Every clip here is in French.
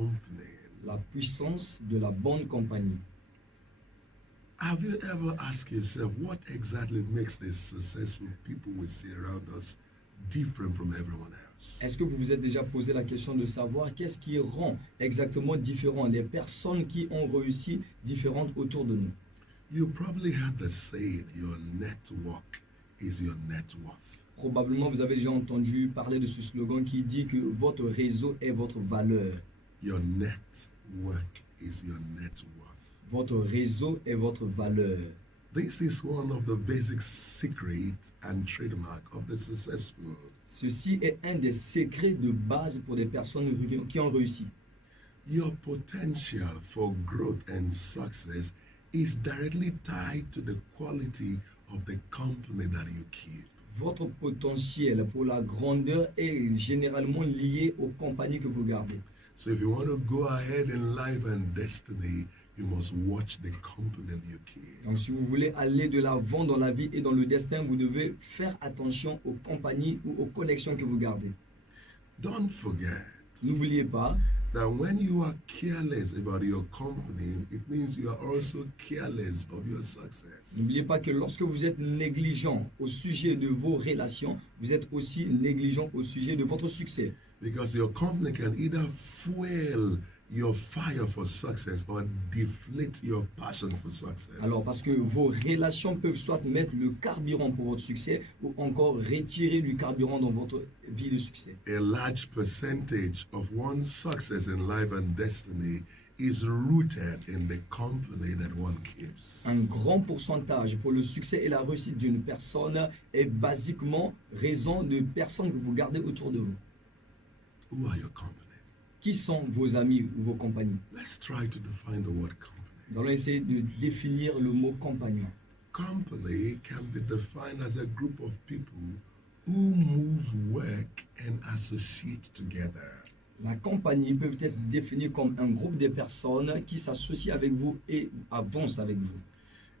company. La puissance de la bonne compagnie. Have you ever asked yourself what exactly makes the successful people we see around us different from everyone else? Est-ce que vous vous êtes déjà posé la question de savoir qu'est-ce qui rend exactement différent les personnes qui ont réussi différentes autour de nous? You probably heard the saying, your network is your net worth. Probablement, vous avez déjà entendu parler de ce slogan qui dit que votre réseau est votre valeur. Your network is your net worth. Votre réseau est votre valeur. This is one of the basic secrets and trademark of the successful. Ceci est un des secrets de base pour des personnes qui ont réussi. Your potential for growth and success is directly tied to the quality of the company that you keep. Votre potentiel pour la grandeur est généralement lié aux compagnies que vous gardez. So if you want to go ahead in life and destiny, you must watch the company you keep. Donc, si vous voulez aller de l'avant dans la vie et dans le destin, vous devez faire attention aux compagnies ou aux connexions que vous gardez. Don't forget N'oubliez pas that when you are careless about your company, it means you are also careless of your success. N'oubliez pas que lorsque vous êtes négligent au sujet de vos relations, vous êtes aussi négligent au sujet de votre succès. Because your company can either fuel your fire for success or deflate your passion for success. Alors, parce que vos relations peuvent soit mettre le carburant pour votre succès ou encore retirer du carburant dans votre vie de succès. A large percentage of one's success in life and destiny is rooted in the company that one keeps. Un grand pourcentage pour le succès et la réussite d'une personne est basiquement raison de personnes que vous gardez autour de vous. Who are your company? Qui sont vos amis ou vos compagnons? Let's try to define the word company. Nous allons essayer de définir le mot compagnon. Company can be defined as a group of people who move, work, and associate together. La compagnie peut être définie comme un groupe de personnes qui s'associent avec vous et avancent avec vous.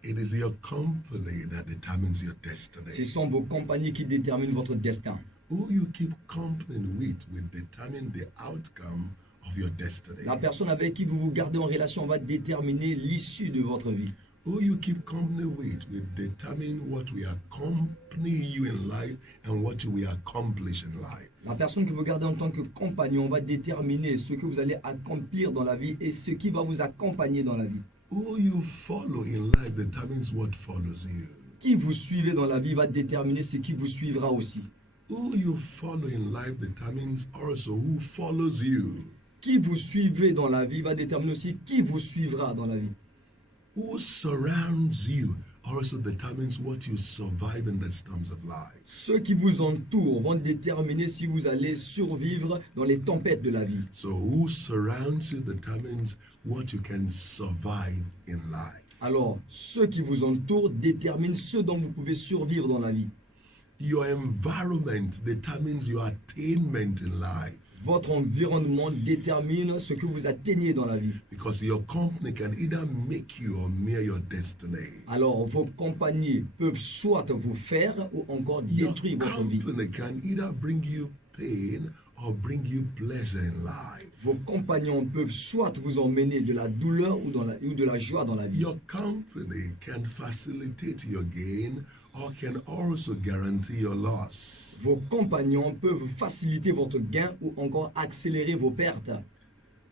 It is your company that determines your destiny. Ce sont vos compagnies qui déterminent votre destin. Who you keep company with will determine the outcome of your destiny. La personne avec qui vous vous gardez en relation va déterminer l'issue de votre vie. Who you keep company with will determine what will accompany you in life and what you will accomplish in life. La personne que vous gardez en tant que compagnon va déterminer ce que vous allez accomplir dans la vie et ce qui va vous accompagner dans la vie. Who you follow in life determines what follows you. Qui vous suivez dans la vie va déterminer ce qui vous suivra aussi. Who you follow in life determines also who follows you. Qui vous suivez dans la vie va déterminer aussi qui vous suivra dans la vie. Who surrounds you also determines what you survive in the storms of life. Ceux qui vous entourent vont déterminer si vous allez survivre dans les tempêtes de la vie. So who surrounds you determines what you can survive in life. Alors, ceux qui vous entourent déterminent ce dont vous pouvez survivre dans la vie. Your environment determines your attainment in life. Votre environnement détermine ce que vous atteignez dans la vie. Because your company can either make you or mar your destiny. Alors, vos compagnies peuvent soit vous faire ou encore Your détruire votre vie. company can either bring you pain or bring you pleasure in life. Vos compagnons peuvent soit vous emmener de la douleur ou de la joie dans la vie. Your company can facilitate your gain or can also guarantee your loss. Vos compagnons peuvent faciliter votre gain ou encore accélérer vos pertes.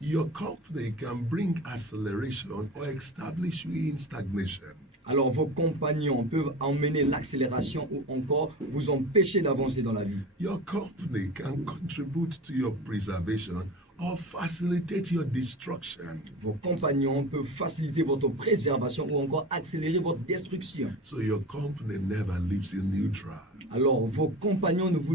Your company can bring acceleration or establish you in stagnation. Alors vos compagnons peuvent emmener l'accélération ou encore vous empêcher d'avancer dans la vie. Your company can contribute to your preservation or facilitate your destruction. Vos compagnons peuvent faciliter votre préservation ou encore accélérer votre destruction. So your company never leaves you neutral. Alors vos compagnons ne vous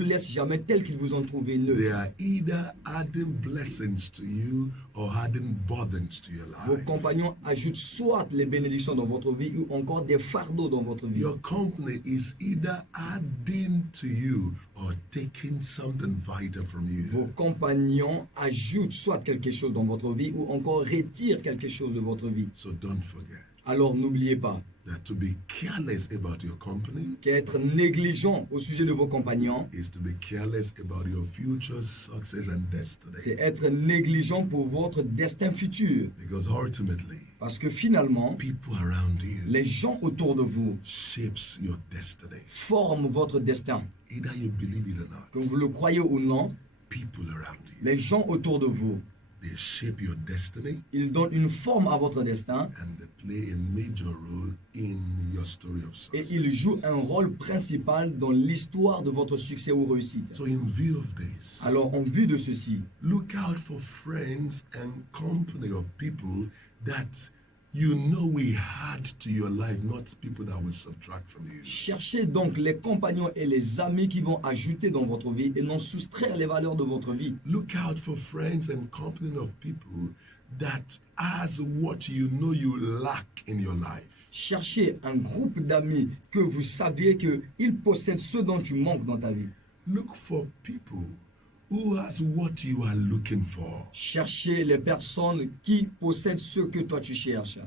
laissent jamais tel qu'ils vous ont trouvé They neutre. are either adding blessings to you or adding burdens to your Vos life. compagnons ajoutent soit les bénédictions dans votre vie ou encore des fardeaux dans votre vie. Your company is either adding to you or taking something vital from Vos you. compagnons ajoutent soit quelque chose dans votre vie ou encore retirent quelque chose de votre vie. So don't forget, Alors n'oubliez pas, that to be careless about your company qu'être négligent au sujet de vos compagnons, is to be careless about your future success and destiny. c'est être négligent pour votre destin futur. Because ultimately, Parce que finalement, people around you les gens autour de vous shapes your destiny. forment votre destin. Either you believe it or Que not, vous le croyez ou non, people around you, les gens autour de vous, they shape your destiny ils donnent une forme à votre destin and they play a major role in your story of et success. ils jouent un rôle principal dans l'histoire de votre succès ou réussite. So in view of this, Alors, en vue de ceci, look out for friends and company of people that you know will add to your life, not people that will subtract from you. cherchez donc les compagnons et les amis qui vont ajouter dans votre vie et non soustraire les valeurs de votre vie. Look out for friends and company of people that has what you know you lack in your life. Cherchez un groupe d'amis que vous saviez qu'ils possèdent ce dont tu manques dans ta vie. Look for people who has what you are looking for. Cherchez les personnes qui possèdent ce que toi tu cherches.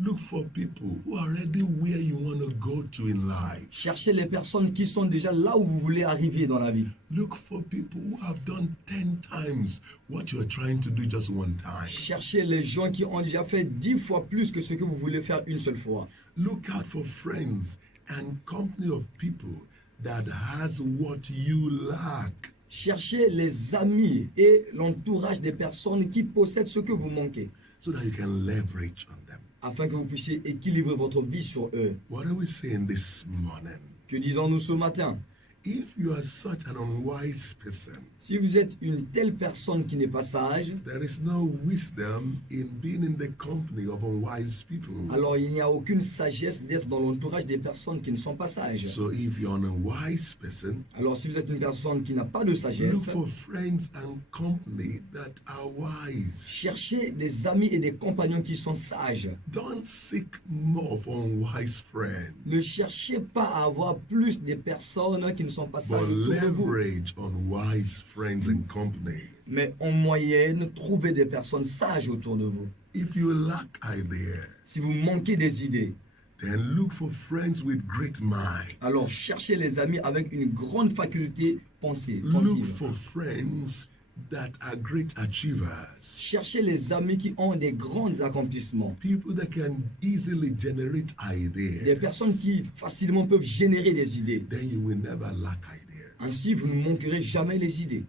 Look for people who are already where you want to go to in life. Cherchez les personnes qui sont déjà là où vous voulez arriver dans la vie. Look for people who have done 10 times what you are trying to do just one time. Cherchez les gens qui ont déjà fait 10 fois plus que ce que vous voulez faire une seule fois. Look out for friends and company of people that has what you lack. Cherchez les amis et l'entourage des personnes qui possèdent ce que vous manquez, so that you can leverage on them. afin que vous puissiez équilibrer votre vie sur eux. What are we saying this morning? Que disons-nous ce matin? If you are such an unwise person, Si vous êtes une telle personne qui n'est pas sage, there is no wisdom in being in the company of unwise people. alors il n'y a aucune sagesse d'être dans l'entourage des personnes qui ne sont pas sages. So if you're an unwise person, Alors si vous êtes une personne qui n'a pas de look sagesse, for friends and company that are wise. cherchez des amis et des compagnons qui sont sages. Don't seek more for unwise friends, Ne cherchez pas à avoir plus des personnes qui ne sont pas but sages autour de vous. leverage on wise friends and company. Mais en moyenne, trouvez des personnes sages autour de vous. If you lack ideas, Si vous manquez des idées, then look for friends with great mind. alors cherchez les amis avec une grande faculté Look pensive. for friends that are great achievers. Cherchez les amis qui ont des grands accomplissements. People that can easily generate Des ideas. personnes qui facilement peuvent générer des idées. Then you will never lack ideas. Ainsi, vous ne manquerez jamais les idées.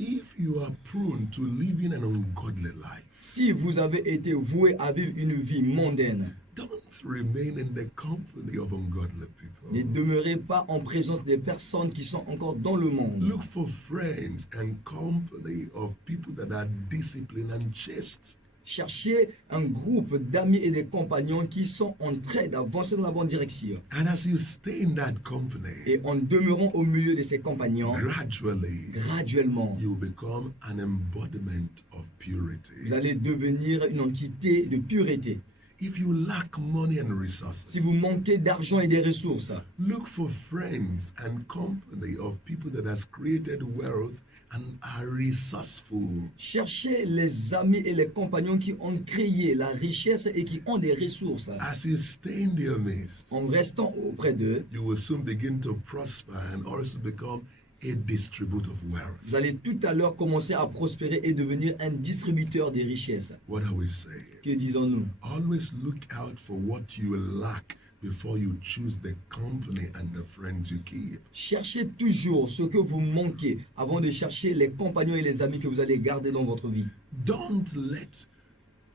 If you are prone to living an ungodly life, Si vous avez été voué à vivre une vie mondaine, don't remain in the company of ungodly ne people. demeurez pas en présence des personnes qui sont encore dans le monde. Look for friends and company of people that are disciplined and chaste. Cherchez un groupe d'amis et de compagnons qui sont en train d'avancer dans la bonne direction. And as you stay in that company, Et en demeurant au milieu de ces compagnons, gradually graduellement, you will become an embodiment of purity. vous allez devenir une entité de pureté. If you lack money and Si vous resources, manquez d'argent et des ressources, look for friends and company of people that has created wealth and are resourceful. cherchez les amis et les compagnons qui ont créé la richesse et qui ont des ressources. As you stay in their midst, En restant auprès d'eux, you will soon begin to prosper and also become a distributor of wealth. vous allez tout à l'heure commencer à prospérer et devenir un distributeur des richesses. What are we saying? Que disons-nous? Always look out for what you lack before you choose the company and the friends you keep. Cherchez toujours ce que vous manquez avant de chercher les compagnons et les amis que vous allez garder dans votre vie. Don't let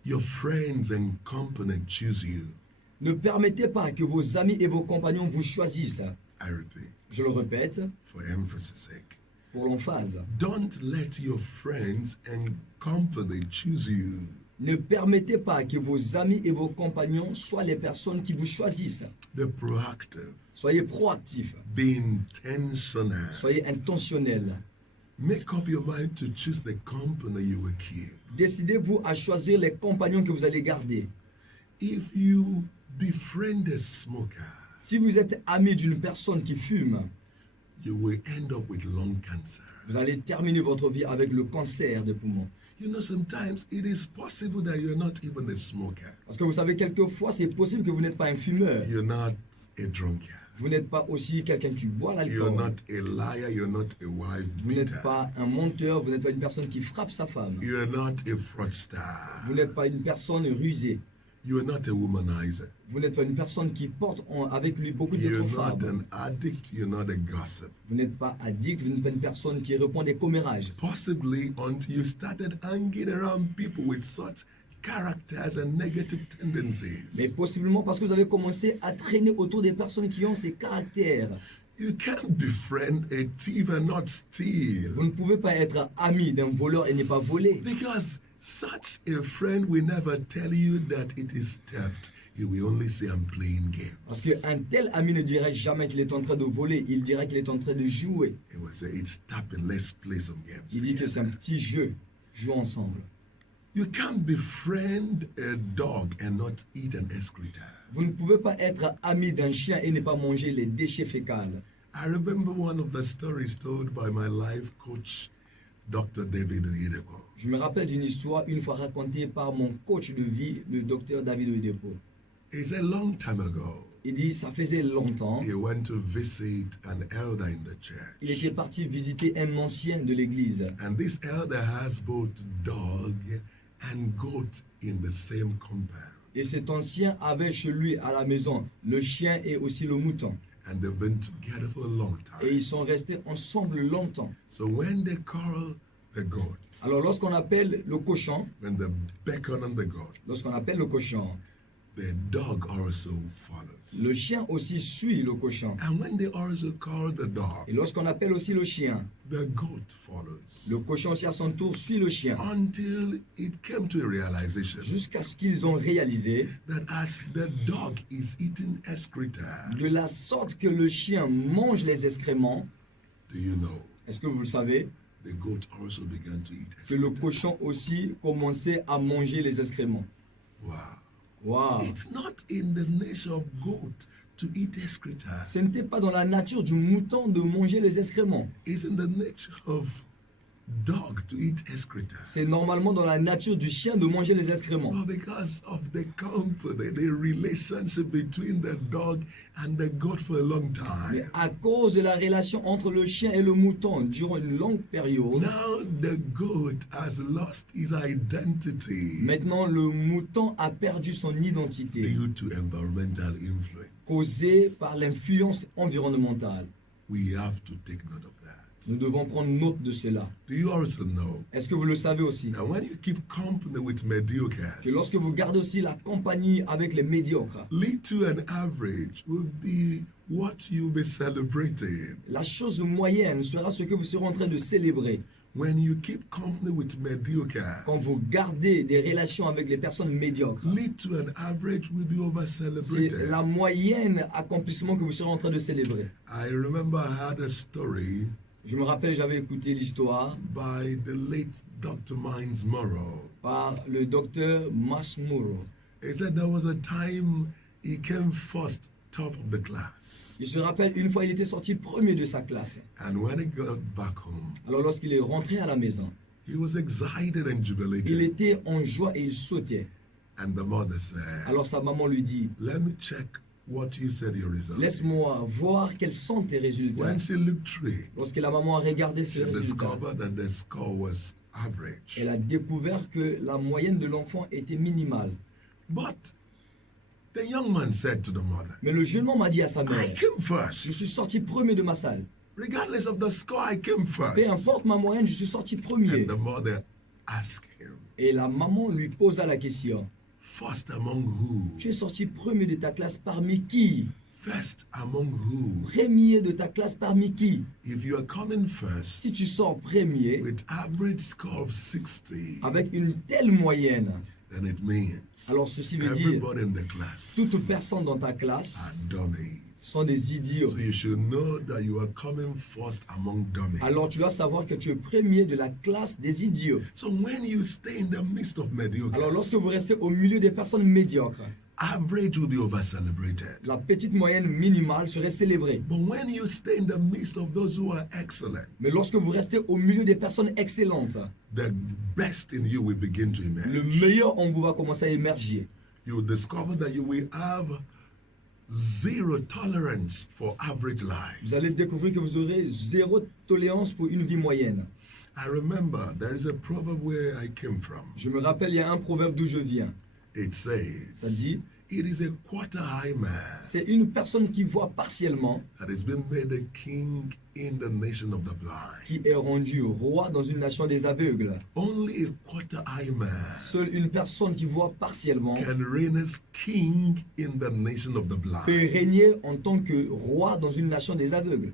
your friends and company choose you. Ne permettez pas que vos amis et vos compagnons vous choisissent. I repeat, Je le répète for emphasis sake. pour l'emphase. Don't let your friends and company choose you. Ne permettez pas que vos amis et vos compagnons soient les personnes qui vous choisissent. Be proactive. Soyez proactifs. Be intentional. Soyez intentionnels. Make up your mind to choose the company you will keep. Décidez-vous à choisir les compagnons que vous allez garder. If you befriend a smoker, Si vous êtes ami d'une personne qui fume, you will end up with lung cancer. Vous allez terminer votre vie avec le cancer des poumons. You know, sometimes it is possible that you're not even a smoker. Parce que vous savez, quelquefois, c'est possible que vous n'êtes pas un fumeur. You're not a drunkard. Vous n'êtes pas aussi quelqu'un qui boit You're l'alcool. not a liar. You're not a wife Vous beater. n'êtes pas un menteur, vous n'êtes pas une personne qui frappe sa femme. You're not a fraudster. Vous n'êtes pas une personne rusée. You're not a womanizer. Vous n'êtes pas une personne qui porte avec lui beaucoup d'autres You're not femmes. an addict. You're not a gossip. Vous n'êtes pas addict, vous n'êtes pas une personne qui répond des commérages. Possibly until you started hanging around people with such characters and negative tendencies. Mais possiblement parce que vous avez commencé à traîner autour des personnes qui ont ces caractères. You can't befriend a thief and not steal. Vous ne pouvez pas être ami d'un voleur et ne pas voler. Because such a friend will never tell you that it is theft. He will only say, I'm playing Parce games. qu'un tel ami ne dirait jamais qu'il est en train de voler, il dirait qu'il est en train de jouer. He will say, it's tapping, let's play some games. Il dit que c'est un together." petit jeu. Jouons ensemble. You can't befriend a dog and not eat an excreta. Vous ne pouvez pas être ami d'un chien et ne pas manger les déchets fécals. I remember one of the stories told by my life coach, Dr. David Oyedepo. Je me rappelle d'une histoire une fois racontée par mon coach de vie, le docteur David Oyedepo. It's a long time ago. Il dit, ça faisait longtemps, He went to visit an elder in the il church. était parti visiter un ancien de l'église. And this elder has both dog and goat in the same compound. Et cet ancien avait chez lui à la maison le chien et aussi le mouton. And they've been together for a long Et time. ils sont restés ensemble longtemps. So when they call the goat, Alors lorsqu'on appelle le cochon, when they beckon on the goat, the dog also follows. le chien aussi suit le cochon. And when they also call the Et dog, lorsqu'on appelle aussi le chien, the goat follows. le cochon aussi à son tour suit le chien. Until it came to a realization Jusqu'à ce qu'ils ont réalisé that as the dog is eating excreta, de la sorte que le chien mange les excréments. do you know, Est-ce que vous le savez? the goat also began to eat Que le excreta. cochon aussi commençait à manger les excréments. Wow. Waouh! It's not in the nature of goat to eat excreta. Ce n'était pas dans la nature du mouton de manger les excréments. It's in the nature of dog to eat excreta. C'est normalement dans la nature du chien de manger les excréments. But because of the company, the relationship between the dog and the goat for a long Mais time, à cause de la relation entre le chien et le mouton durant une longue période, now the goat has lost his identity maintenant le mouton a perdu son identité, due to environmental influence. causée par l'influence environnementale. We have to take note of that. Nous devons prendre note de cela. Do you also know Est-ce que vous le savez aussi? that when you keep company with mediocres, Que lorsque vous gardez aussi la compagnie avec les médiocres, little and average will be what you'll be celebrating. la chose moyenne sera ce que vous serez en train de célébrer. When you keep company with mediocres, Quand vous gardez des relations avec les personnes médiocres, little and average will be over c'est celebrated. la moyenne accomplissement que vous serez en train de célébrer. I remember I had a story Je me rappelle, j'avais écouté l'histoire by the late Dr. Mines Morrow. par le docteur Masmuro. He said there was a time he came first, top of the class. Il se rappelle, une fois, il était sorti premier de sa classe. And when he got back home, Alors, lorsqu'il est rentré à la maison, he was excited and il jubilated. était en joie et il sautait. And the mother said, Alors, sa maman lui dit, let me check what you said your result is. laisse-moi voir quels sont tes résultats. When she looked through it, Lorsque la maman a regardé she ses résultats, discovered that the score was average. elle a découvert que la moyenne de l'enfant était minimale. But the young man said to the mother, Mais le jeune homme a dit à sa I mère, came je first. suis sorti premier de ma salle. Regardless of the score, I came Peu first. importe ma moyenne, je suis sorti premier. And the mother asked him, Et la maman lui posa la question, first among who? tu es sorti premier de ta classe parmi qui? First among who? Premier de ta classe parmi qui? If you are coming first Si tu sors premier with average score of 60, avec une telle moyenne, then it means alors ceci veut dire everybody in the class toute personne dans ta are classe dummies. sont des idiots. So you should know that you are coming first among dummies. Alors tu dois savoir que tu es premier de la classe des idiots. So when you stay in the midst of mediocre, Alors lorsque vous restez au milieu des personnes médiocres, average will be over celebrated. La petite moyenne minimale serait célébrée. But when you stay in the midst of those who are excellent, Mais lorsque vous restez au milieu des personnes excellentes, the best in you will begin to le emerge. meilleur en vous va commencer à émerger. You will discover that you will have zero tolerance for average life. Vous allez découvrir que vous aurez zéro tolérance pour une vie moyenne. I remember there is a proverb where I came from. Je me rappelle, il y a un proverbe d'où je viens. It Ça says, dit, it is a quarter high man c'est une personne qui voit partiellement that has been made a king in the nation of the blind. qui est rendu roi dans une nation des aveugles. Only a quarter high man Seule une personne qui voit partiellement can reign as king in the nation of the peut blind. régner en tant que roi dans une nation des aveugles.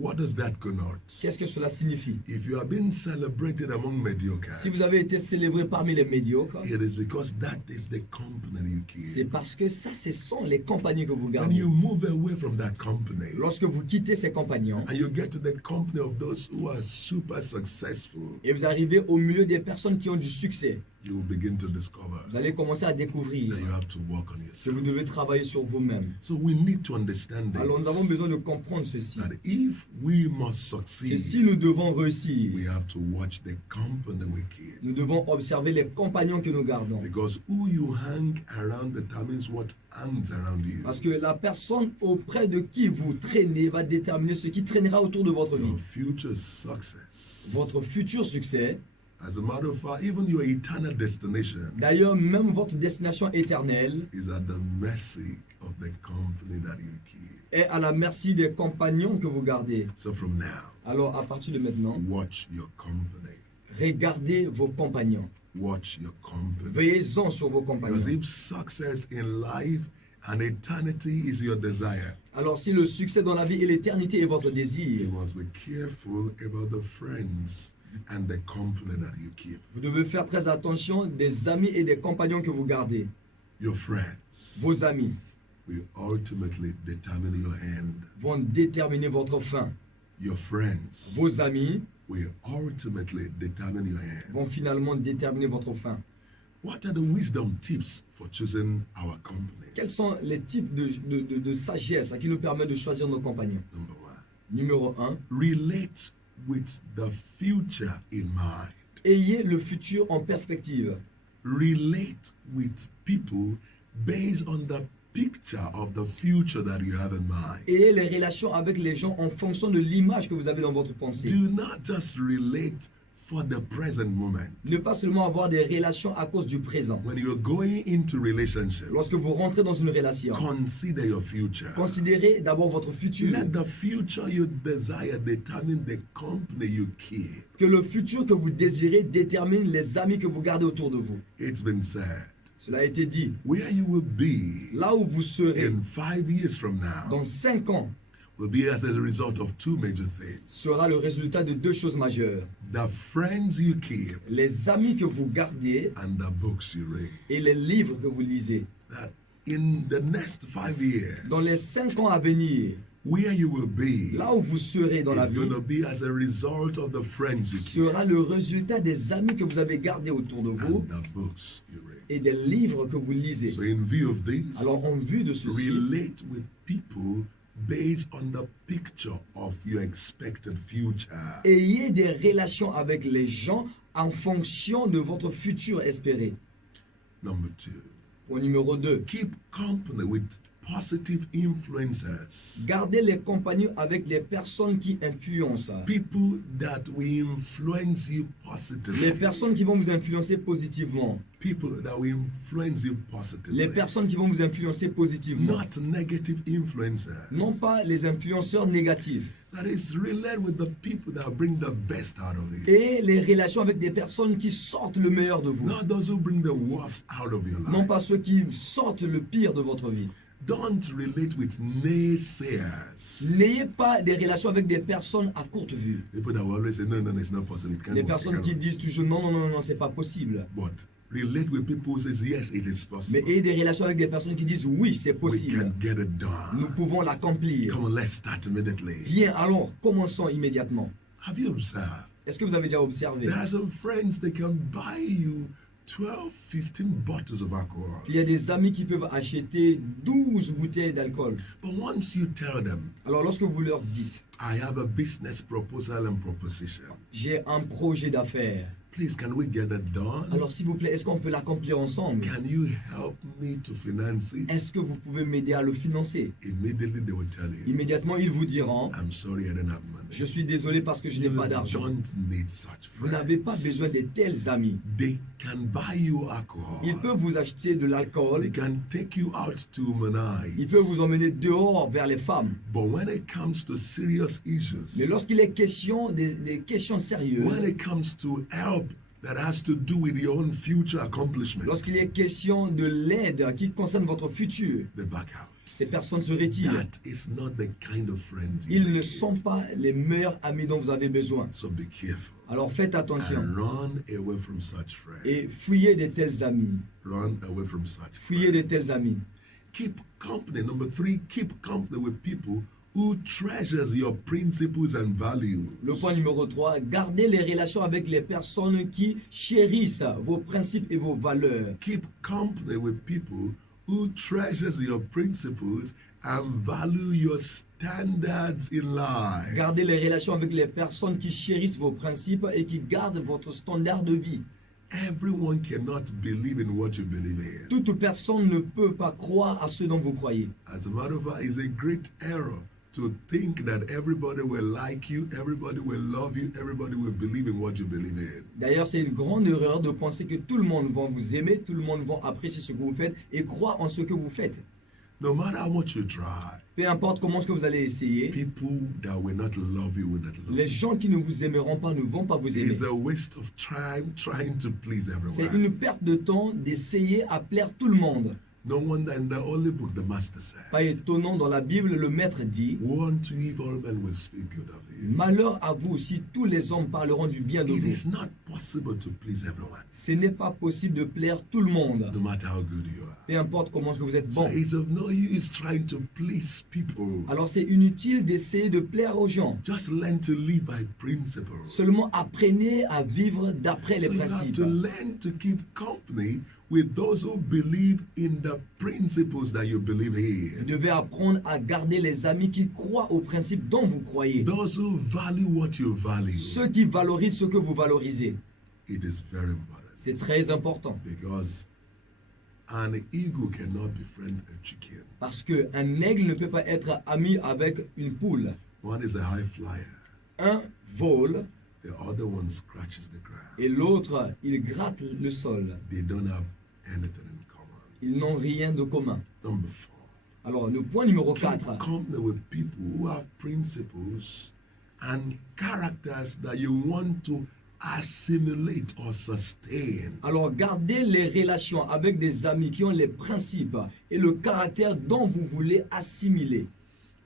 What does that connote? Qu'est-ce que cela signifie? If you have been celebrated among mediocres, Si vous avez été célébré parmi les médiocres, it is because that is the company you c'est keep. parce que ça, ce sont les compagnons que vous When gardez. you move away from that company Lorsque vous quittez ces compagnons and you get to the company of those who are super successful, et vous arrivez au milieu des personnes qui ont du succès, you will begin to discover vous allez commencer à découvrir that you have to work on que yourself. vous devez travailler sur vous-même. So we need to understand Alors nous avons this, besoin de comprendre ceci. that if we must Et si succeed, nous devons réussir, we have to watch the company we keep. nous devons observer les compagnons que nous gardons. Because who you hang around determines what hangs around you. Parce que la personne auprès de qui vous traînez va déterminer ce qui traînera autour de votre vie. Your future success. Votre futur succès, As a matter of fact, even your eternal destination d'ailleurs même votre destination éternelle, is at the mercy of the company that you keep. est à la merci des compagnons que vous gardez. So from now, Alors à partir de maintenant, watch your company. regardez vos compagnons. Watch your company. Veillez-en sur vos Because compagnons. if success in life and eternity is your desire, Alors si le succès dans la vie et l'éternité est votre you désir, must be careful about the friends and the company that you keep. vous devez faire très attention des amis et des compagnons que vous gardez. Your friends Vos amis will ultimately determine your end. vont déterminer votre fin. Your friends Vos amis will ultimately determine your end. vont finalement déterminer votre fin. What are the wisdom tips for choosing our company? Quels sont les types de sagesse qui nous permettent de choisir nos compagnons? Number one, Numéro 1, relate with the future in mind. ayez le futur en perspective. Relate with people based on the picture of the future that you have in mind. Ayez les relations avec les gens en fonction de l'image que vous avez dans votre pensée. Do not just relate for the present moment. Ne pas seulement avoir des relations à cause du présent. When you're going into relationship, Lorsque vous rentrez dans une relation, consider your future. considérez d'abord votre futur. Let the future you desire determine the company you keep. Que le futur que vous désirez détermine les amis que vous gardez autour de vous. It's been said, Cela a été dit. where you will be Là où vous serez in 5 years from now dans 5 ans will be as a result of two major things. sera le résultat de deux choses majeures. The friends you keep Les amis que vous gardez and the books you read. et les livres que vous lisez. That in the next 5 years, Dans les 5 ans à venir, where you will be là où vous serez dans la is vie, going to be as a result of the friends you keep sera le résultat des amis que vous avez gardés autour de vous and the books you read. et des livres que vous lisez. So in view of this, Alors en vue de ceci, relate with people based on the picture of your expected future. ayez des relations avec les gens en fonction de votre futur espéré. Number two, Au numéro 2, keep company with positive influencers. gardez les compagnons avec les personnes qui influencent. People that will influence you Les positively. personnes qui vont vous influencer positivement. People that will influence you Les positively. personnes qui vont vous influencer positivement. Not negative influencers. Non pas les influenceurs négatifs. That is relate with the people that bring the best out of you. Et les relations avec des personnes qui sortent le meilleur de vous. Not those who bring the worst out of your Non life. pas ceux qui sortent le pire de votre vie. Don't relate with naysayers. N'ayez pas des relations avec des personnes à courte vue. People that will always say, no, it's not possible. It can't Les work, it personnes can't qui work." disent toujours non, non, non, non, c'est pas possible. But relate with people who says, yes, it is Mais possible. ayez des relations avec des personnes qui disent oui, c'est We possible. can get it Nous done. pouvons l'accomplir. Come on, let's start immediately. Viens alors, commençons immédiatement. Have you observed? Est-ce que vous avez déjà observé? There are some friends that can buy you 12, 15 bottles of alcohol. Il y a des amis qui peuvent acheter 12 bouteilles d'alcool. But once you tell them, Alors lorsque vous leur dites, I have a business proposal and proposition, j'ai un projet d'affaires, please, can we get that done? alors s'il vous plaît, est-ce qu'on peut l'accomplir ensemble? Can you help me to finance it? Est-ce que vous pouvez m'aider à le financer? Immediately they will tell you, Immédiatement, ils vous diront, I'm sorry, I don't have money. je suis désolé parce que je n'ai You pas d'argent. don't need such Vous n'avez pas friends. besoin de tels amis. They can buy you alcohol. Ils peuvent vous acheter de They l'alcool. can take you out to Ils womanize. peuvent vous emmener dehors vers les femmes. But when it comes to serious issues, Mais lorsqu'il est question des questions when sérieuses, it comes to help that has to do with your own future accomplishment, lorsqu'il est question de l'aide qui concerne votre futur, they back out. ces personnes se retirent. That is not the kind of friend you Ils ne need. sont pas les meilleurs amis dont vous avez besoin. So be careful. Alors faites attention And run away from such friends. et fuyez de tels amis. Run away from such Fuyez de friends. tels amis. Keep company. Number 3, keep company with people who treasures your principles and values. Le point numéro 3, gardez les relations avec les personnes qui chérissent vos principes et vos valeurs. Keep company with people who treasures your principles and value your standards in life. Gardez les relations avec les personnes qui chérissent vos principes et qui gardent votre standard de vie. Everyone cannot believe in what you believe in. Toute personne ne peut pas croire à ce dont vous croyez. As a matter of fact, it's a great error to think that everybody will like you, everybody will love you, everybody will believe in what you believe in. D'ailleurs, c'est une grande erreur de penser que tout le monde va vous aimer, tout le monde va apprécier ce que vous faites et croire en ce que vous faites. No matter how much you try, Peu importe comment ce que vous allez essayer, people that will not love you will not love les you. gens qui ne vous aimeront pas ne vont pas vous aimer. It's a waste of time trying to please C'est everyone. une perte de temps d'essayer à plaire tout le monde. No wonder in the Holy Book the Master said, Pas étonnant, dans la Bible, le Maître dit, woe unto you if all men will speak good of you. malheur à vous si tous les hommes parleront du bien de It vous. is not possible to please everyone, Ce n'est pas possible de plaire tout le monde. no matter how good you are. Peu importe comment est-ce que vous êtes So bon. it's of no use trying to please people. Alors c'est inutile d'essayer de plaire aux gens. Just learn to live by principles. Seulement apprenez à vivre d'après les So you have principes. to learn to keep company with those who believe in the principles that you believe Vous in. devez apprendre à garder les amis qui croient aux principes dont vous croyez. Those who value what you value. Ceux qui valorisent ce que vous valorisez. It is very important C'est très important. because an eagle cannot befriend a chicken. Parce qu'un aigle ne peut pas être ami avec une poule. One is a high flyer, Un vole the other one scratches the ground. et l'autre, il gratte le sol. They don't have anything in common. Ils n'ont rien de commun. Number 4. Alors, le point numéro Keep 4. company with people who have principles and characters that you want to assimilate or sustain. Alors, gardez les relations avec des amis qui ont les principes et le caractère dont vous voulez assimiler.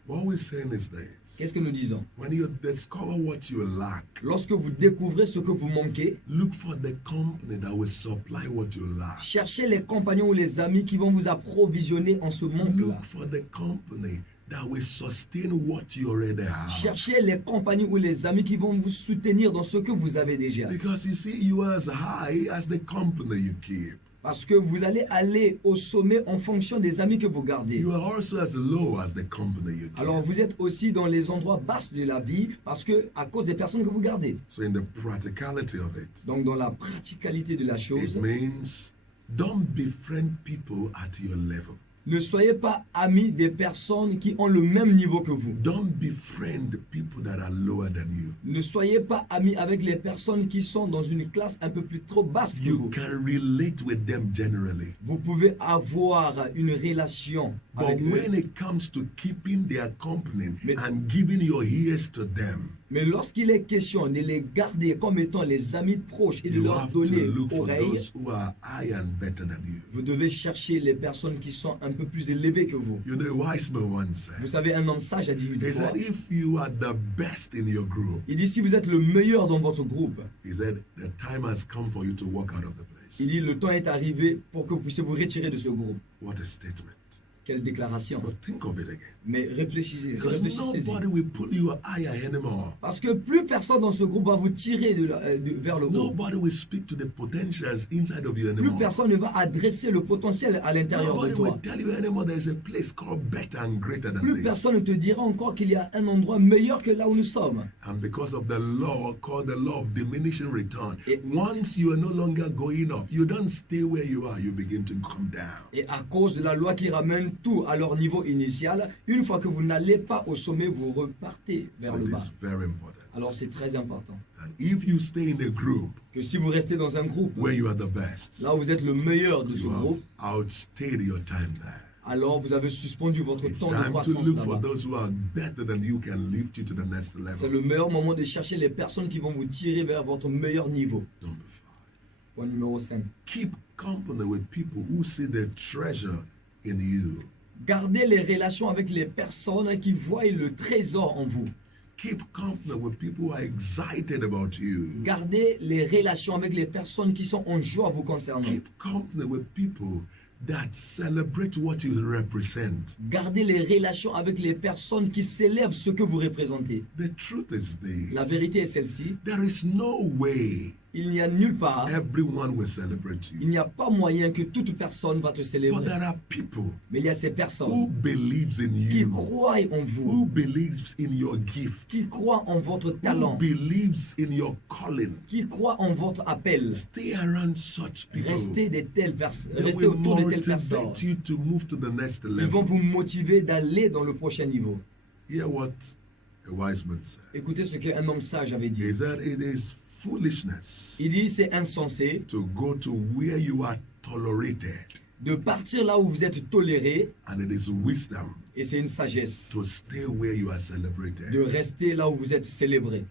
What we're saying is this. Qu'est-ce que nous disons? When you discover what you lack, Lorsque vous découvrez ce que vous manquez, look for the company that will supply what you lack. cherchez les compagnons ou les amis qui vont vous approvisionner en ce manque-là. Look for the company that will sustain what you already have. Cherchez les compagnies ou les amis qui vont vous soutenir dans ce que vous avez déjà. Because you see, you are as high as the company you keep. Parce que vous allez aller au sommet en fonction des amis que vous gardez. You are also as low as the company you keep. Alors vous êtes aussi dans les endroits bas de la vie parce que à cause des personnes que vous gardez. So in the practicality of it, Donc dans la praticalité de la it chose, means don't befriend people at your level. ne soyez pas amis des personnes qui ont le même niveau que vous. Don't befriend people that are lower than you. Ne soyez pas amis avec les personnes qui sont dans une classe un peu plus trop basse que You vous. can relate with them generally. Vous pouvez avoir une relation But avec eux. when it comes to keeping their company Mais- and giving your ears to them, Mais lorsqu'il est question de les garder comme étant les amis proches et de you leur have to donner look for oreille, those who are higher and better than you. vous devez chercher les personnes qui sont un peu plus élevées que vous. You know, a wise man once Vous said, savez, un homme sage a dit une he fois, said, if you are the best in your group, il dit si vous êtes le meilleur dans votre groupe, he said, the time has come for you to walk out of the place. il dit le temps est arrivé pour que vous puissiez vous retirer de ce groupe. What a statement. Quelle déclaration. But think of it again. Mais réfléchissez, Because réfléchissez-y. nobody will pull you higher anymore. Parce que plus personne dans ce groupe va vous tirer vers le haut. Nobody will speak to the potentials inside of you Plus anymore. personne ne va adresser le potentiel à l'intérieur de Nobody will toi. tell you anymore there is a place called better and greater than Plus this. personne ne te dira encore qu'il y a un endroit meilleur que là où nous sommes. And because of the law called the law of diminishing return, Et- once you are no longer going up, you don't stay where you are, you begin to come down. Et à cause de la loi qui ramène tout à leur niveau initial, une fois que vous n'allez pas au sommet, vous repartez vers So le it bas. is very important. Alors c'est très important And if you stay in a group que si vous restez dans un groupe, where you are the best, là où vous êtes le meilleur de ce you have groupe, outstayed your time there. alors vous avez suspendu votre It's temps de time to croissance look for là-bas. those who are better than you can lift you to the next C'est level. le meilleur moment de chercher les personnes qui vont vous tirer vers votre meilleur niveau. Number 5. Point numéro 5. Keep company with people who see the treasure in you. Gardez les relations avec les personnes qui voient le trésor en vous. Keep company with people who are excited about you. Gardez les relations avec les personnes qui sont en joie vous concernant. Keep company with people that celebrate what you represent. Gardez les relations avec les personnes qui célèbrent ce que vous représentez. The truth is La this. vérité est celle-ci. There is no way Il n'y a nulle part, everyone will celebrate il you. n'y a pas moyen que toute personne va te But célébrer. there are people Mais il y a ces who personnes believes in qui you, croient en vous, who believes in your gift, qui croient en votre who talent, believes in your calling. qui croient en votre appel. Stay around such people. Restez They restez will autour de telles personnes. motivate you to move to the next Ils vont level. vous motiver d'aller dans le prochain niveau. Hear what a wise man said. Écoutez ce qu'un homme sage avait dit. Is that it is foolishness Il dit c'est insensé to go to where you are tolerated, de partir là où vous êtes toléré, and it is wisdom et c'est une sagesse, to stay where you are de celebrated. rester là où vous êtes célébré.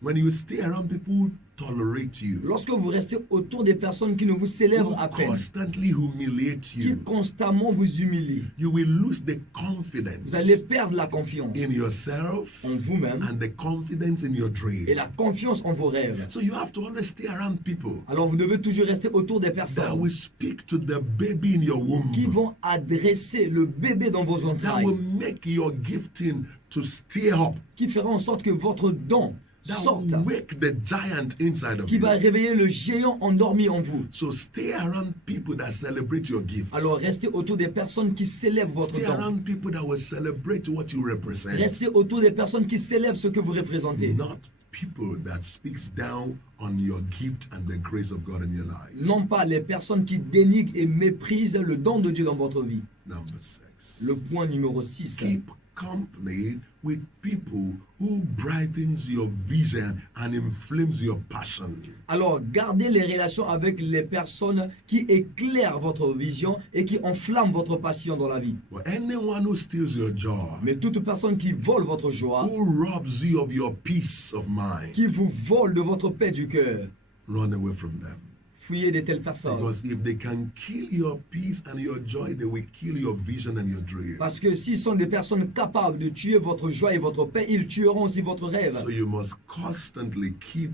When you stay around people who tolerate you, Lorsque vous restez autour des personnes qui ne vous who célèbrent à peine, constantly humiliate qui you, constamment vous humilient, you will lose the confidence vous allez perdre la confiance in yourself en vous-même and the confidence in your et dream. la confiance en vos rêves. So you have to always stay around people Alors vous devez toujours rester autour des that personnes will speak to the baby in your womb, qui vont adresser le bébé dans vos that entrailles, will make your gifting to stir up, qui feront en sorte que votre don that sorte, will wake the giant inside of qui va you. réveiller le géant endormi en vous. So stay around people that celebrate your gift. Alors restez autour des personnes qui célèbrent votre Stay don. around people that will celebrate what you represent. Restez autour des personnes qui célèbrent ce que vous représentez. Not people that speaks down on your gift and the grace of God in your life. Non pas les personnes qui dénigrent et méprisent le don de Dieu dans votre vie. Number 6. Le point numéro 6. Keep company with people who brightens your vision and inflames your passion. Alors gardez les relations avec les personnes qui éclairent votre vision et qui enflamment votre passion dans la vie. But anyone who steals your joy, Mais toute personne qui vole votre joie, who robs you of your peace of mind, qui vous vole de votre paix du cœur, run away from them. fuyez de telles personnes. Because if they can kill your peace and your joy, they will kill your vision and your dream. Parce que s'ils sont des personnes capables de tuer votre joie et votre paix, ils tueront aussi votre rêve. So you must constantly keep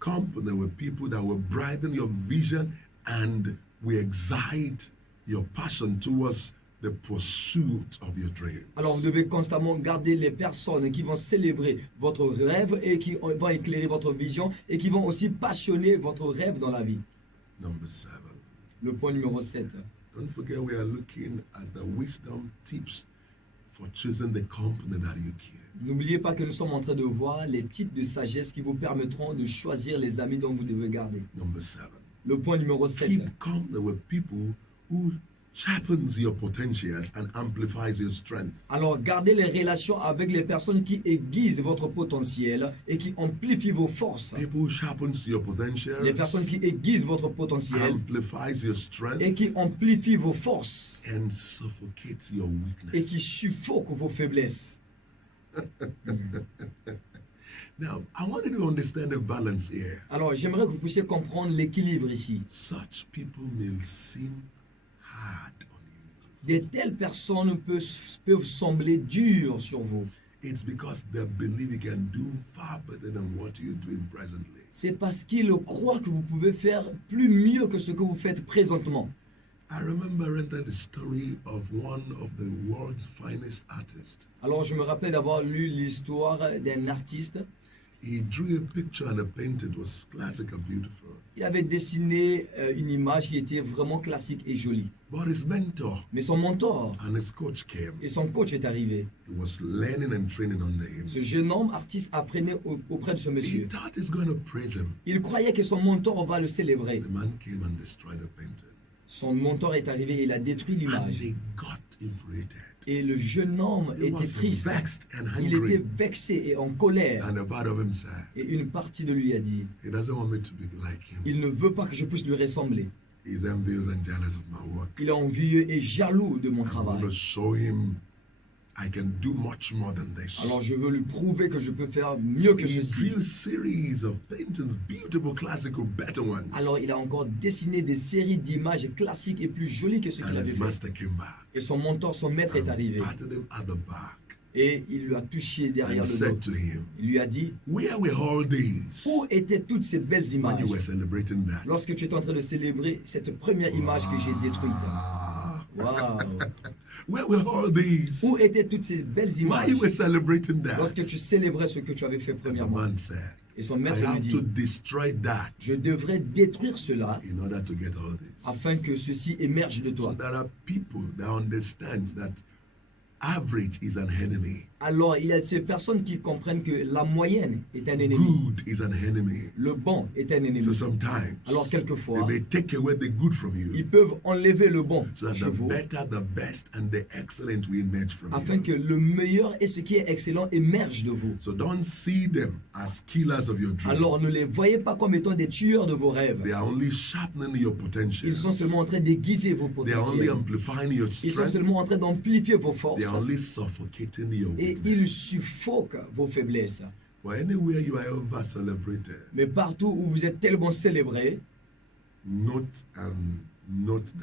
company with people that will brighten your vision and will excite your passion towards the pursuit of your dream. Alors vous devez constamment garder les personnes qui vont célébrer votre rêve et qui vont éclairer votre vision et qui vont aussi passionner votre rêve dans la vie. Number 7. Le point numéro 7. Don't forget we are looking at the wisdom tips for choosing the company that you keep. N'oubliez pas que nous sommes en train de voir les types de sagesse qui vous permettront de choisir les amis dont vous devez garder. Number 7. Le point numéro 7. Keep company with people who sharpens your potentials and amplifies your strength. Alors gardez les relations avec les personnes qui aiguisent votre potentiel et qui amplifient vos forces. People who sharpens your potentials, Les personnes qui aiguisent votre potentiel amplifies your strength, et qui amplifient vos forces and suffocates your et qui weakness. suffoquent vos faiblesses. Now, I want you to understand the balance here. Alors j'aimerais que vous puissiez comprendre l'équilibre ici. Such people may seem hard on you. De telles personnes peuvent sembler dures sur vous. It's because they believe you can do far better than what you're doing presently. C'est parce qu'ils croient que vous pouvez faire plus mieux que ce que vous faites présentement. I remember reading the story of one of the world's finest artists. Alors je me rappelle d'avoir lu l'histoire d'un artiste. He drew a picture and a painting. It was classic and beautiful. Il avait dessiné une image qui était vraiment classique et jolie. But his mentor Mais son mentor and his coach came. et son coach est arrivé. He was learning and training under him. Ce jeune homme artiste apprenait auprès de ce He monsieur. thought he's going to praise him. Il croyait que son mentor va le célébrer. The man came and destroyed the painting. Son mentor est arrivé et il a détruit And l'image. they got infuriated. Et le jeune homme He était was triste. vexed and Il était angry. vexé et en colère. And a part of him said, Et une partie de lui a dit, he doesn't want me to be like him. il ne veut pas que je puisse lui ressembler. He's envious and jealous of my work. Il est envieux et jaloux de mon I want travail. to show him I can do much more than this. Alors je veux lui prouver que je peux faire mieux So que he ceci. drew a series of paintings, beautiful, classical, better ones. Alors il a encore dessiné des séries d'images classiques et plus jolies que ce qu'il And avait his fait. master came back Et son mentor, son maître est and arrivé. patted him at the back Et il lui a touché derrière and le said dos. to him, Il lui a dit, where were all these où étaient toutes ces belles when images you were celebrating that? lorsque tu étais en train de célébrer cette première image que j'ai détruite? Ah, Waouh! where were all these Où étaient toutes ces belles while images you were celebrating that? lorsque tu célébrais ce que tu avais fait And the premièrement? man said, Et son I maître lui have to dit, destroy that je devrais détruire cela in order to get all this. afin que ceci émerge de So toi. there are people that understand that average is an enemy. Alors il y a ces personnes qui comprennent que la moyenne est un ennemi. Good is an enemy. Le bon est un ennemi. So sometimes Alors they quelquefois, may take away the good from you, ils peuvent enlever le bon so that chez the vous better, the best, and the excellent will emerge from afin que you. le meilleur et ce qui est excellent émerge de vous. So don't see them as killers of your dream. Alors ne les voyez pas comme étant des tueurs de vos They rêves. are only sharpening your potential. Ils sont seulement en train d'aiguiser vos They are only potentiels. amplifying your Ils sont strength. seulement en train d'amplifier vos They forces are only suffocating your et ils weakness. suffoquent vos faiblesses. But anywhere you are over celebrated, Mais partout où vous êtes tellement célébrés, note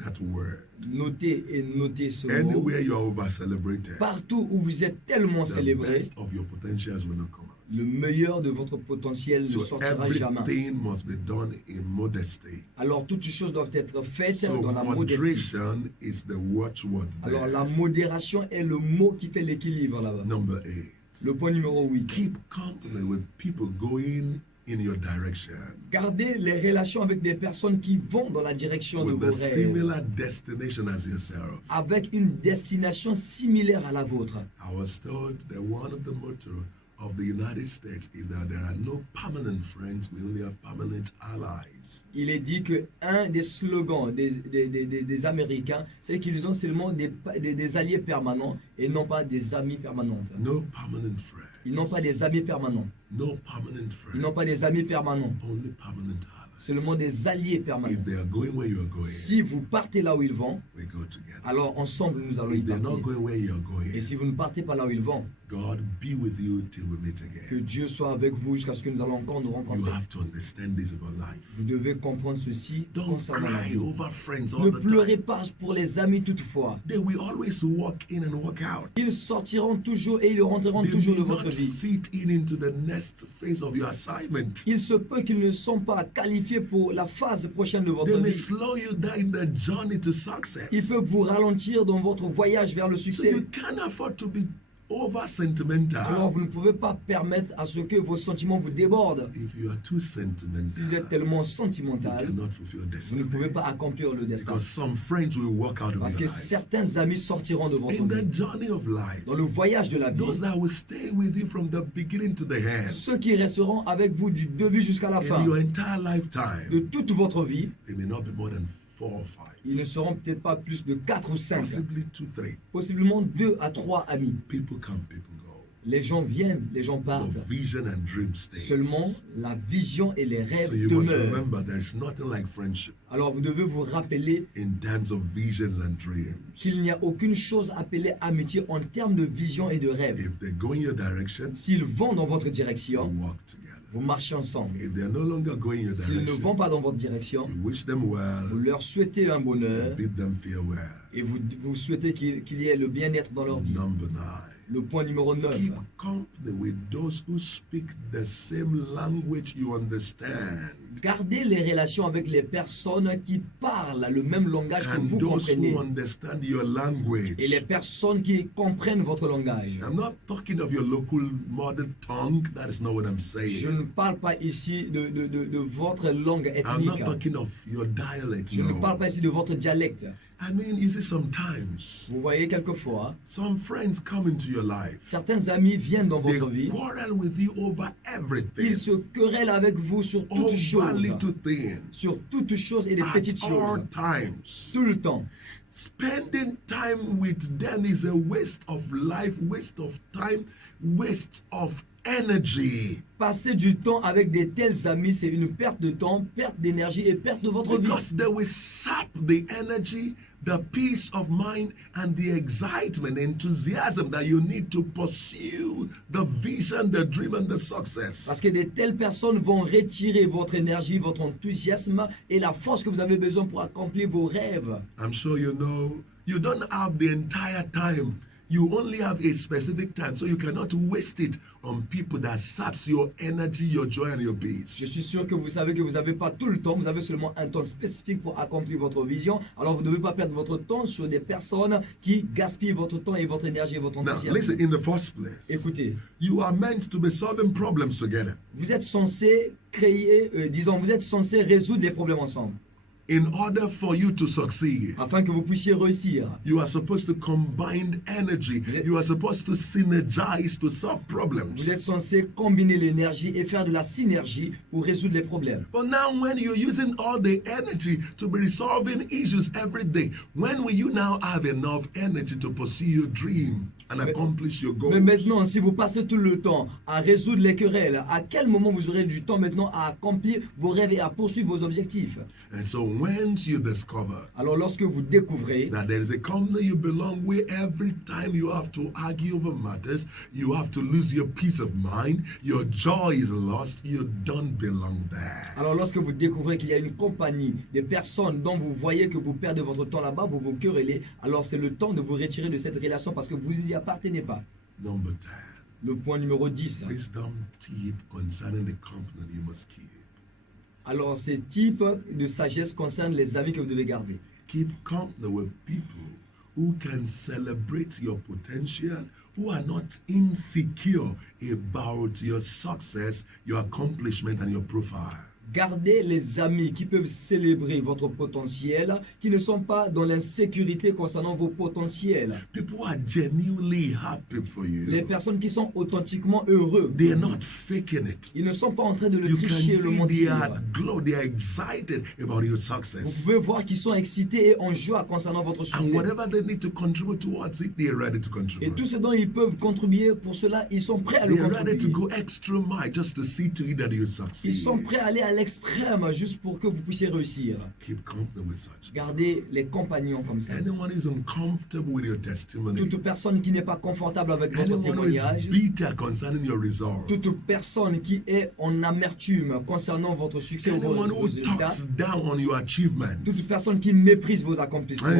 that word. notez et notez ce mot. Anywhere you are over celebrated, Partout où vous êtes tellement the célébrés, best of your potentials will not come out. le meilleur de votre potentiel ne So sortira jamais. everything must be done in modesty. Alors toutes choses doivent être faites So dans la modestie. moderation is the watchword Alors there. la modération est le mot qui fait l'équilibre là-bas. Number 8. Le point numéro 8. Keep company with people going in your direction Gardez les relations avec des personnes qui vont dans la direction de with vos a rêves, similar destination as yourself. avec une destination similaire à la vôtre. I was told that one of the motto of the United States is that there are no permanent friends, we only have permanent allies. Il est dit que un des slogans des Américains, c'est qu'ils ont seulement des alliés permanents et non pas des amis permanents. No permanent friends. Ils n'ont pas des amis permanents. No permanent Ils n'ont friends. pas des amis permanents. Only permanent allies. Seulement des alliés permanents. If they are going where you are going, Si vous partez là où ils vont, we go together. alors ensemble nous allons y If they're not partir. going where you are going, Et si vous ne partez pas là où ils vont, God be with you till we meet que again. Dieu soit avec vous jusqu'à ce que nous allons encore nous You rencontrer. have to understand this about life. Vous devez comprendre ceci Don't concernant la cry vie. over friends all Ne the pleurez time. pas pour les amis toutefois. They will always walk in and walk out. Ils sortiront toujours et ils rentreront They toujours de may votre not vie. fit in into the next phase of your assignment. Il se peut qu'ils ne sont pas qualifiés pour la phase prochaine de votre They may vie. slow you down in the journey to success. Ils peuvent vous ralentir dans votre voyage vers le So succès. you can't afford to be over sentimental. Alors vous ne pouvez pas permettre à ce que vos sentiments vous débordent. If you are too Si vous sentimental, êtes tellement you sentimental, cannot fulfill vous ne destiny. pouvez pas accomplir le destin. Because some friends will walk out of Parce your que life. certains amis sortiront de votre In the vie. journey of life, Dans le voyage de la vie, those that will stay with you from the beginning to the end, ceux qui resteront avec vous du début jusqu'à la in fin your entire de lifetime, toute votre vie, they may not be more than 4 or 5, ils ne seront peut-être pas plus de 4 ou 5, possibly 2, 3. possiblement 2 à 3 amis. People come, people go. Les gens viennent, les gens But partent. vision and dream stay. Seulement, la vision et les rêves So you must demeurent. remember there is nothing like friendship Alors vous devez vous rappeler in terms of visions and dreams. qu'il n'y a aucune chose appelée amitié en termes de vision et de rêve. If they go in your direction, S'ils vont dans votre you direction, walk together. vous marchez ensemble. If they are no longer going in your S'ils ne direction, vont pas dans votre direction, you wish them vous well, leur souhaitez un bonheur bid them farewell. et vous souhaitez qu'il y ait le bien-être dans leur vie. Number 9. Le point numéro 9. Keep company with those who speak the same language you understand. Gardez les relations avec les personnes qui parlent le même langage que and vous those comprenez. who understand your language. Et les personnes qui comprennent votre langage. I'm not talking of your local mother tongue. That is not what I'm Je saying. ne parle pas ici de votre langue I'm not ethnique. talking of your dialect. Je ne No. parle pas ici de votre dialecte. I mean, you see, sometimes Vous voyez, quelquefois, some friends come into your life. certains amis viennent dans They votre vie. quarrel with you over everything, Ils se querellent avec vous sur toutes over choses. little things, Sur toutes choses et des at petites all choses. times. Tout le temps. Spending time with them is a waste of life, waste of time, waste of energy. Passer du temps avec de tels amis, c'est une perte de temps, perte d'énergie et perte de votre vie. Because they will sap the energy, the peace of mind, and the excitement, enthusiasm that you need to pursue the vision, the dream, and the success. Parce que de telles personnes vont retirer votre énergie, votre enthousiasme et la force que vous avez besoin pour accomplir vos rêves. I'm sure you know you don't have the entire time. You only have a specific time, so you cannot waste it on people that saps your energy, your joy, and your Je peace. suis sûr que vous savez que vous n'avez pas tout le temps, vous avez seulement un temps spécifique pour accomplir votre vision. Alors vous ne devez pas perdre votre temps sur des personnes qui gaspillent votre temps et votre énergie et votre Now, enthousiasme. listen, in the first place, Écoutez, you are meant to be solving problems together. vous êtes censé créer, vous êtes censé résoudre les problèmes ensemble In order for you to succeed, afin que vous puissiez réussir. you are supposed to combine energy. You are supposed to synergize to solve Vous problems. êtes censé combiner l'énergie et faire de la synergie pour résoudre les problèmes. But now, when you're using all the energy to be resolving issues every day, when will you now have enough energy to pursue your dream and accomplish your Mais goals? maintenant, si vous passez tout le temps à résoudre les querelles, à quel moment vous aurez du temps maintenant à accomplir vos rêves et à poursuivre vos objectifs? And so, once you discover Alors lorsque vous découvrez that there is a company you belong where every time you have to argue over matters, you have to lose your peace of mind, your joy is lost, you don't belong there. Alors lorsque vous découvrez qu'il y a une compagnie, des personnes dont vous voyez que vous perdez votre temps là-bas, vous vous querellez, alors c'est le temps de vous retirer de cette relation parce que vous n'y appartenez pas. Number 10. Le point numéro 10. Wisdom tip concerning the company you must keep. Alors ces types de sagesse concernent les amis que vous devez garder. Keep company with people who can celebrate your potential, who are not insecure about your success, your accomplishment, and your profile. Gardez les amis qui peuvent célébrer votre potentiel, qui ne sont pas dans l'insécurité concernant vos potentiels. People who are genuinely happy for Les you. personnes qui sont authentiquement heureux. They are not faking it. Ils ne sont pas en train de le You can tricher, le see they mentir. are they are excited about your Vous success. pouvez voir qu'ils sont excités et en joie concernant votre And succès. whatever they need to contribute towards it, they are ready to Et contribute. tout ce dont ils peuvent contribuer pour cela, ils sont prêts à le They are ready to contribuer. go extra mile just to see to it that you Ils succeed. sont prêts à aller à l'extrême juste pour que vous puissiez réussir. Keep company with such. Gardez les compagnons comme ça. Anyone who is uncomfortable with your testimony, Toute personne qui n'est pas confortable avec votre anyone who is témoignage, bitter concerning your results, toute personne qui est en amertume concernant votre succès ou vos anyone who résultats, talks down on your achievements, toute personne qui méprise vos accomplissements.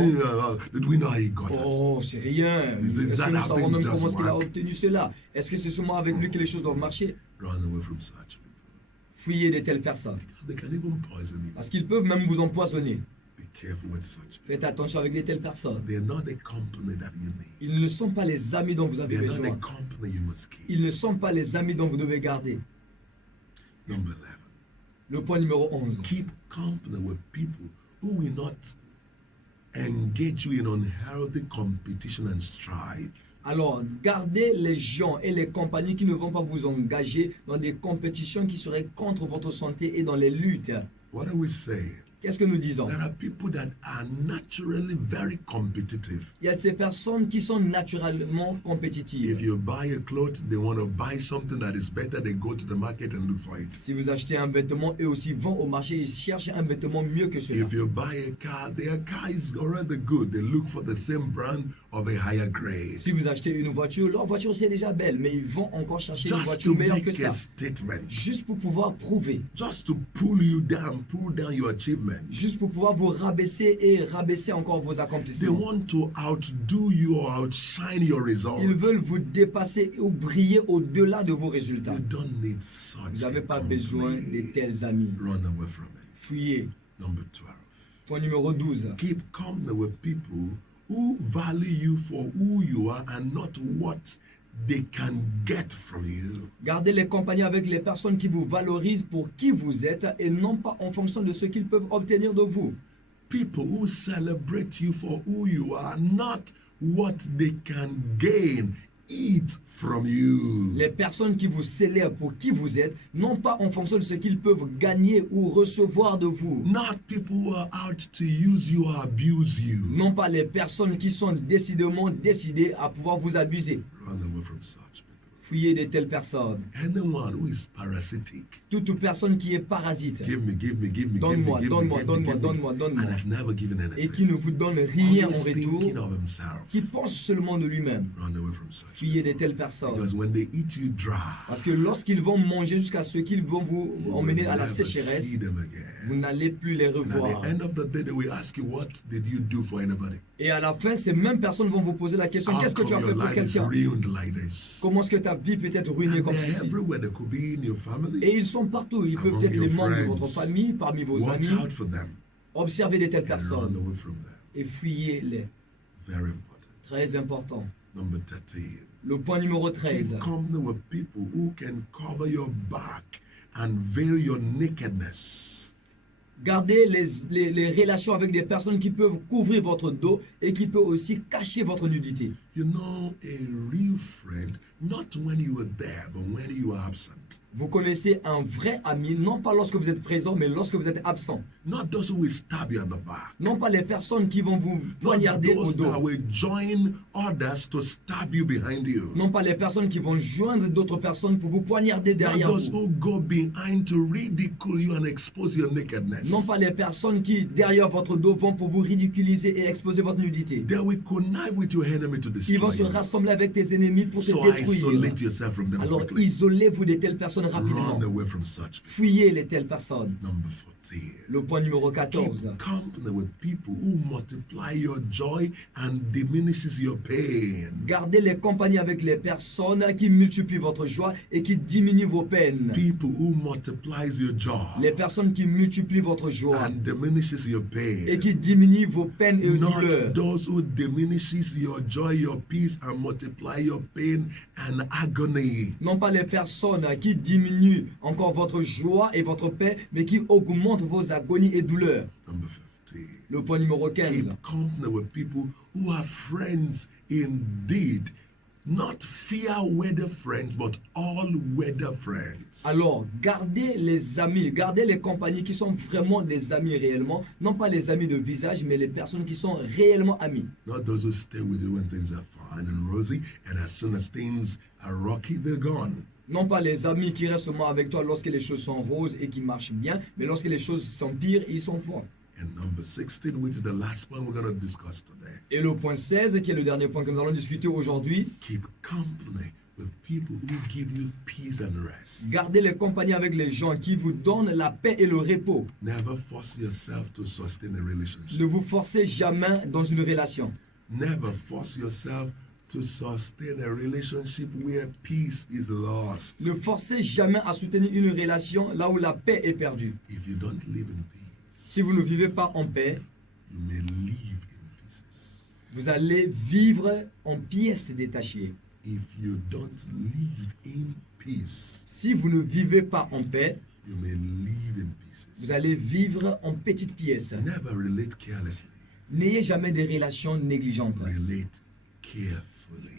did we know how he got it? Oh, c'est rien. Is Est-ce that que nous how savons things même comment just est-ce qu'il a work? obtenu cela? Est-ce que c'est seulement avec lui que les choses doivent marcher? Run away from such people. Fuyez de telles personnes. Because they can even poison you. Parce qu'ils peuvent même vous empoisonner. Be careful with such people. Faites attention avec de telles personnes. They're not the company that you need. Ils ne sont pas les amis dont vous avez They're not besoin. the company you must keep. Ils ne sont pas les amis dont vous devez garder. Number 11. Le point numéro 11. Keep company with people who will not engage you in unhealthy competition and strife. Alors, gardez les gens et les compagnies qui ne vont pas vous engager dans des compétitions qui seraient contre votre santé et dans les luttes. What are we saying? Qu'est-ce que nous disons? There are people that are naturally very competitive. Il y a de ces personnes qui sont naturellement If compétitives. you buy a cloth, they want to buy something that is better, they go to the market and look for it. Si vous achetez un vêtement, eux aussi vont au marché et cherchent un vêtement mieux que cela. If you buy a car, their car is already good. They look for the same brand of a higher grade. Si vous achetez une voiture, leur voiture c'est déjà belle, mais ils vont encore chercher une Just voiture to meilleure que make ça. a statement. Juste pour pouvoir prouver. Just to pull you down, pull down your achievement. juste pour pouvoir vous rabaisser et rabaisser encore vos They accomplissements. want to outdo you or outshine your results. Ils veulent vous dépasser ou briller au-delà de vos résultats. You don't need such Vous n'avez a pas besoin de company. tels amis. Run away from it. Fuyez. Number 12. Point numéro 12. Keep company with people who value you for who you are and not what they can get from you. Gardez les compagnies avec les personnes qui vous valorisent pour qui vous êtes et non pas en fonction de ce qu'ils peuvent obtenir de vous. People who celebrate you for who you are, not what they can gain, eat from you. Les personnes qui vous célèbrent pour qui vous êtes, non pas en fonction de ce qu'ils peuvent gagner ou recevoir de vous. Not people who are out to use you or abuse you. Non pas les personnes qui sont décidément décidées à pouvoir vous abuser. Run away from such people. Fuyez de telles personnes. Anyone who is parasitic. Toute personne qui est parasite Give me, give me, give me, Donne-moi, give me, donne-moi, give me, donne-moi, give me, donne-moi, donne-moi. and has never given et anything. qui ne vous donne rien en Always retour, thinking of himself. qui pense seulement de lui-même. Run away from such Fuyez people. de telles personnes. Because when they eat you dry, Parce que lorsqu'ils vont manger jusqu'à ce qu'ils vont vous you will emmener à la never sécheresse, see them again. vous n'allez plus les And at revoir. the end of the day, they will ask you, what did you do for anybody? Et à la fin, ces mêmes personnes vont vous poser la question, How qu'est-ce que tu as come fait your pour life is quelqu'un? ruined like this? Comment est-ce que ta vie peut être ruinée And comme they're ceci? everywhere. They could be in your family. Et ils sont partout. Ils peuvent Among être les your membres de friends. votre famille, parmi vos Watch amis. out for them Observez de telles and run personnes away from them. et fuyez-les. Very important. Très important. Number 13. Le point numéro 13. Keep company with people who can cover your back and veil your nakedness. Gardez les relations avec des personnes qui peuvent couvrir votre dos et qui peuvent aussi cacher votre nudité. You know, a real friend, not when you were there, but when you are absent. Vous connaissez un vrai ami, non pas lorsque vous êtes présent, mais lorsque vous êtes absent. Not those who will stab you at the back. Non pas les personnes qui vont vous Not poignarder au those that dos. will join others to stab you behind you. Non pas les personnes qui vont joindre d'autres personnes pour vous poignarder Not derrière those vous. who go behind to ridicule you and expose your nakedness. Non pas les personnes qui, derrière votre dos, vont pour vous ridiculiser et exposer votre nudité. They will connive with your enemy to Ils vont destroy se you. rassembler avec tes ennemis pour te So détruire. isolate yourself from them Alors quickly. isolez-vous de telles personnes rapidement. Run away from such people. Fuyez les telles personnes. Number 14. Le point numéro 14. Keep company with people who multiply your joy and diminishes your pain. Gardez les compagnies avec les personnes qui multiplient votre joie et qui diminuent vos peines. People who multiplies your joy Les personnes qui multiplient votre joie and diminishes your et pain. qui diminuent vos peines et Not douleurs. those who diminishes your joy, your peace, and multiply your pain and agony. Non pas les personnes qui diminuent encore votre joie et votre paix, mais qui augmentent vos agonies et douleurs. Number 15. Le point numéro 15. Keep company with people who are friends indeed. Not fair weather friends, but all weather friends. Alors, gardez les amis, gardez les compagnies qui sont vraiment des amis réellement, non pas les amis de visage, mais les personnes qui sont réellement amis. Not those who stay with you when things are fine and rosy, and as soon as things are rocky, they're gone. Non pas les amis qui restent seulement avec toi lorsque les choses sont roses et qui marchent bien, mais lorsque les choses sont pires, ils sont forts. And number 16, which is the last point we're going to discuss today. Et le point 16, qui est le dernier point que nous allons discuter aujourd'hui, Keep company with people who give you peace and rest. gardez les compagnies avec les gens qui vous donnent la paix et le repos. Never force yourself to sustain a relationship. Ne vous forcez jamais dans une relation. Never force yourself to sustain a relationship where peace is lost. Ne forcez jamais à soutenir une relation là où la paix est perdue. If you don't live in peace, Si vous ne vivez pas en paix, you may live in pieces. vous allez vivre en pièces détachées. If you don't live in peace, Si vous ne vivez pas en paix, you may live in vous pieces. allez vivre en petites pièces. Never relate carelessly. N'ayez jamais des relations négligentes. Relate carefully.